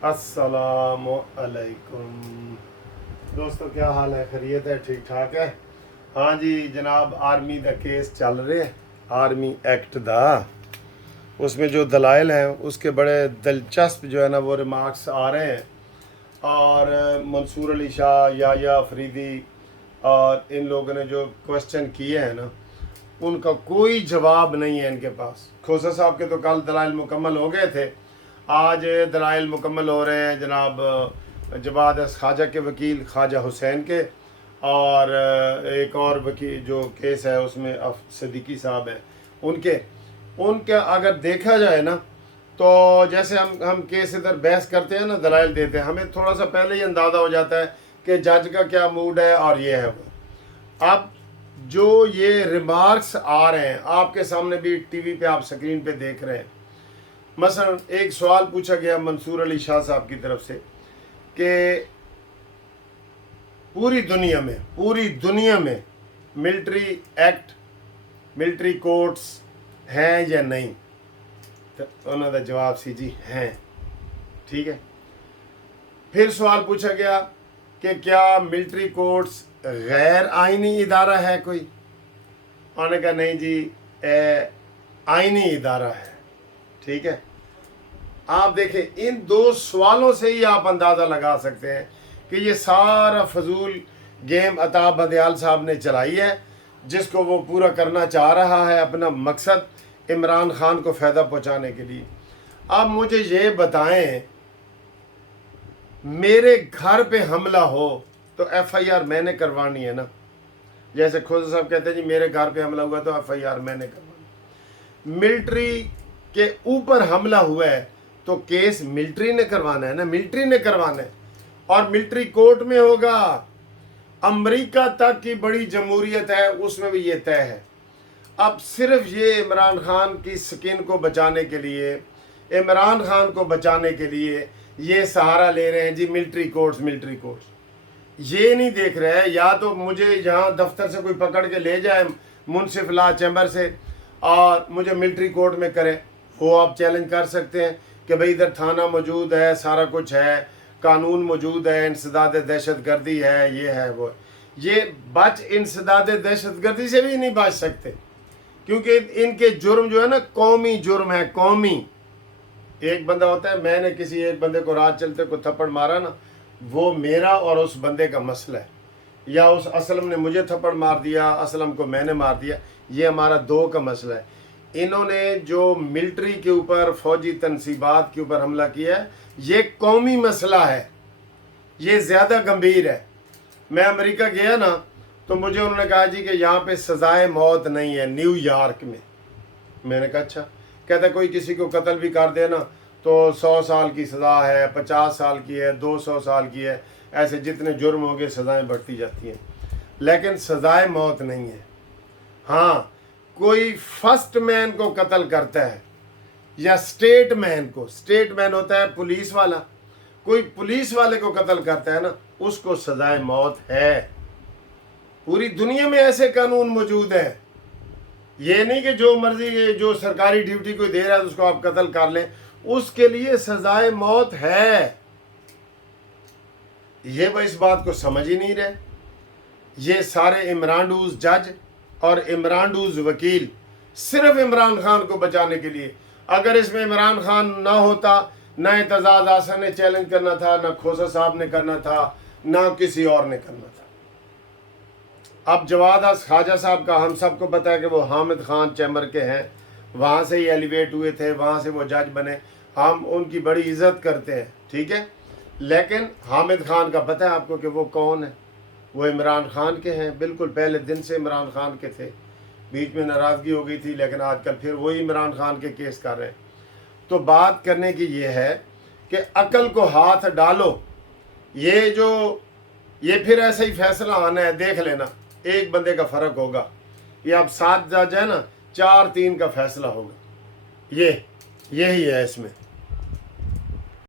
अस्सलामु अलैकुम दोस्तों, क्या हाल है? खैरियत है? ठीक ठाक है? हाँ जी जनाब, आर्मी दा केस चल रहे हैं, आर्मी एक्ट दा। उसमें जो दलाइल हैं उसके बड़े दिलचस्प जो है ना वो रिमार्क्स आ रहे हैं। और मंसूर अली शाह, याया अफरीदी और इन लोगों ने जो क्वेश्चन किए हैं ना, उनका कोई जवाब नहीं है इनके पास। खोसा साहब के तो कल दलाइल मुकम्मल हो गए थे, आज दलाइल मुकम्मल हो रहे हैं जनाब जवाद ख्वाजा के वकील ख्वाजा हुसैन के, और एक और वकील जो केस है उसमें सिद्दीकी साहब हैं उनके अगर देखा जाए ना, तो जैसे हम केस इधर बहस करते हैं ना, दलाइल देते हैं, हमें थोड़ा सा पहले ही अंदाज़ा हो जाता है कि जज का क्या मूड है और ये है वो। अब जो ये रिमार्क्स आ रहे हैं आपके सामने भी टीवी पे आप स्क्रीन पे देख रहे हैं। मसलन एक सवाल पूछा गया मंसूर अली शाह साहब की तरफ से कि पूरी दुनिया में मिलिट्री एक्ट, मिलिट्री कोर्ट्स हैं या नहीं, तो उन्होंने का जवाब सी जी हैं। ठीक है। फिर सवाल पूछा गया कि क्या मिलिट्री कोर्ट्स गैर आइनी इदारा है कोई, उन्होंने कहा नहीं जी आइनी इदारा है। ठीक है। आप देखें, इन दो सवालों से ही आप अंदाज़ा लगा सकते हैं कि ये सारा फजूल गेम अता बदयाल साहब ने चलाई है, जिसको वो पूरा करना चाह रहा है अपना मकसद इमरान खान को फ़ायदा पहुंचाने के लिए। अब मुझे ये बताएं, मेरे घर पे हमला हो तो FIR मैंने करवानी है ना। जैसे खोजा साहब कहते हैं जी मेरे घर पे हमला हुआ तो FIR मैंने करवानी। मिलिट्री के ऊपर हमला हुआ है तो केस मिलिट्री ने करवाना है ना, मिलिट्री ने करवाना है और मिलिट्री कोर्ट में होगा। अमेरिका तक की बड़ी जमहूरियत है, उसमें भी ये तय है। अब सिर्फ ये इमरान खान की स्किन को बचाने के लिए, इमरान खान को बचाने के लिए ये सहारा ले रहे हैं जी मिलिट्री कोर्ट्स। ये नहीं देख रहे हैं, या तो मुझे यहाँ दफ्तर से कोई पकड़ के ले जाए मुंसिफ ला चैम्बर से और मुझे मिलिट्री कोर्ट में करे, वो आप चैलेंज कर सकते हैं कि भाई इधर थाना मौजूद है, सारा कुछ है, कानून मौजूद है, इंसदाद दहशत गर्दी है, ये है वो। ये इंसदाद दहशत गर्दी से भी नहीं बच सकते, क्योंकि इनके जुर्म जो है ना कौमी जुर्म है, कौमी। एक बंदा होता है, मैंने किसी एक बंदे को रात चलते को थप्पड़ मारा ना, वो मेरा और उस बंदे का मसला है, या उस असलम ने मुझे थप्पड़ मार दिया, असलम को मैंने मार दिया, ये हमारा दो का मसला है। इन्होंने जो मिलिट्री के ऊपर, फौजी तनसीबात के ऊपर हमला किया है, ये कौमी मसला है, ये ज़्यादा गंभीर है। मैं अमेरिका गया ना, तो मुझे उन्होंने कहा जी कि यहाँ पे सज़ाए मौत नहीं है न्यूयॉर्क में। मैंने कहा अच्छा। कहता कोई किसी को कत्ल भी कर दे ना तो 100 साल की सज़ा है, 50 साल की है, 200 साल की है, ऐसे जितने जुर्म हो गए सज़ाएँ बढ़ती जाती हैं, लेकिन सज़ाए मौत नहीं है। हाँ, कोई फर्स्ट मैन को कत्ल करता है या स्टेट मैन होता है पुलिस वाला, कोई पुलिस वाले को कत्ल करता है ना, उसको सज़ाए मौत है। पूरी दुनिया में ऐसे कानून मौजूद हैं। ये नहीं कि जो मर्जी, जो सरकारी ड्यूटी कोई दे रहा है तो उसको आप कत्ल कर लें, उसके लिए सजाए मौत है। ये वो इस बात को समझ ही नहीं रहे। ये सारे इमरानडूज जज और इमरानडूज वकील सिर्फ इमरान खान को बचाने के लिए। अगर इसमें इमरान खान ना होता, ना एतजाज आसन ने चैलेंज करना था, ना खोसा साहब ने करना था, ना किसी और ने करना था। अब जवाद ख्वाजा साहब का हम सबको पता है कि वो हामिद खान चैम्बर के हैं, वहाँ से ही एलिवेट हुए थे, वहाँ से वो जज बने, हम उनकी बड़ी इज्जत करते हैं। ठीक है। लेकिन हामिद खान का पता है आपको कि वो कौन है? वो इमरान खान के हैं, बिल्कुल पहले दिन से इमरान खान के थे। बीच में नाराज़गी हो गई थी, लेकिन आजकल फिर वही इमरान खान के केस कर रहे हैं। तो बात करने की ये है कि अकल को हाथ डालो। ये फिर ऐसा ही फैसला आना है, देख लेना, एक बंदे का फ़र्क होगा। ये अब 7 जज है ना, 4-3 का फैसला होगा। यही है इसमें।